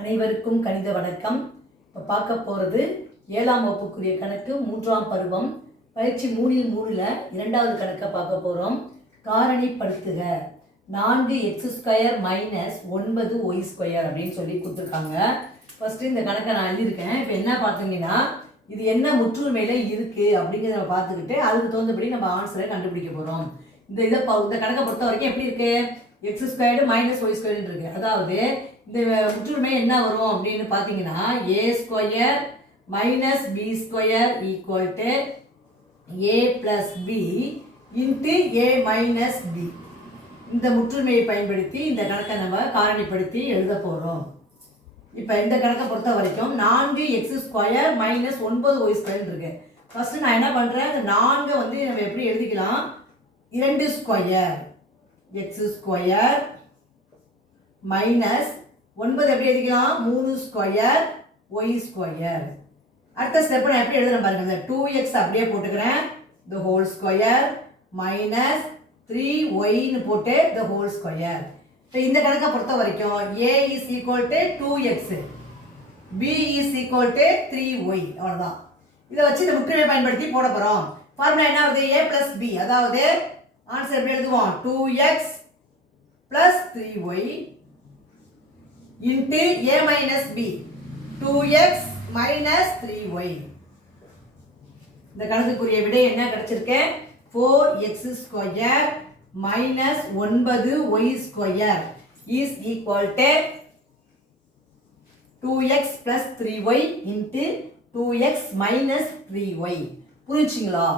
அனைவருக்கும் கணித வணக்கம். இப்போ பார்க்க போகிறது 7ஆம் வகுப்புக்குரிய கணக்கு 3ஆம் பருவம் பயிற்சி 3ல் இரண்டாவது கணக்கை பார்க்க போகிறோம். காரணிப்படுத்துக 4x² - 9y² அப்படின்னு சொல்லி கொடுத்துருக்காங்க. ஃபஸ்ட்டு இந்த கணக்கை நான் எழுதியிருக்கேன். இப்போ என்ன பார்த்தீங்கன்னா இது என்ன முற்றுமையில் இருக்குது அப்படிங்கிறத நம்ம பார்த்துக்கிட்டு அதுக்கு தகுந்தபடி நம்ம ஆன்சரை கண்டுபிடிக்க போகிறோம். இந்த கணக்கை பொறுத்த வரைக்கும் எப்படி இருக்குது? x² - y² இருக்குது. அதாவது இந்த முற்றுமை என்ன வரும் அப்படின்னு பார்த்தீங்கன்னா a² - b² = a + b × a - b. இந்த முற்றுமையை பயன்படுத்தி இந்த கணக்கை நம்ம காரணிப்படுத்தி எழுத போகிறோம். இப்போ இந்த கணக்கை பொறுத்த வரைக்கும் 4x² - 9y² இருக்கு. ஃபஸ்ட்டு நான் என்ன பண்ணுறேன், இந்த 4 வந்து நம்ம எப்படி எழுதிக்கலாம், 2 ஸ்கொயர் x² மைனஸ் 9 எப்படி எழுதிக்கலாம், 3 ஸ்கொயர் y². அடுத்த ஸ்டெப் நான் எப்படி எழுதுறேன் பாருங்க, இந்த 2x அப்படியே போட்டுக்கிறேன், the whole square minus 3y போட்டு the whole square. இப்போ இந்த கணக்கை பொறுத்த வரைக்கும் a is equal to 2x, b is equal to 3y. அவ்வளோதான். இதை வச்சு இந்த முற்றுமையை பயன்படுத்தி போட போகிறோம். ஃபார்முலா என்ன வருது, a + b. அதாவது ஆன்சர் எப்படி எழுதுவோம், 2x + 3y into a - b, 2x - 3y. இந்த கணக்குக்குரிய விடை என்ன கிடைச்சிருக்கு, 4x² - 9y² is equal to 2x + 3y into 2x - 3y. புரிஞ்சுங்களா?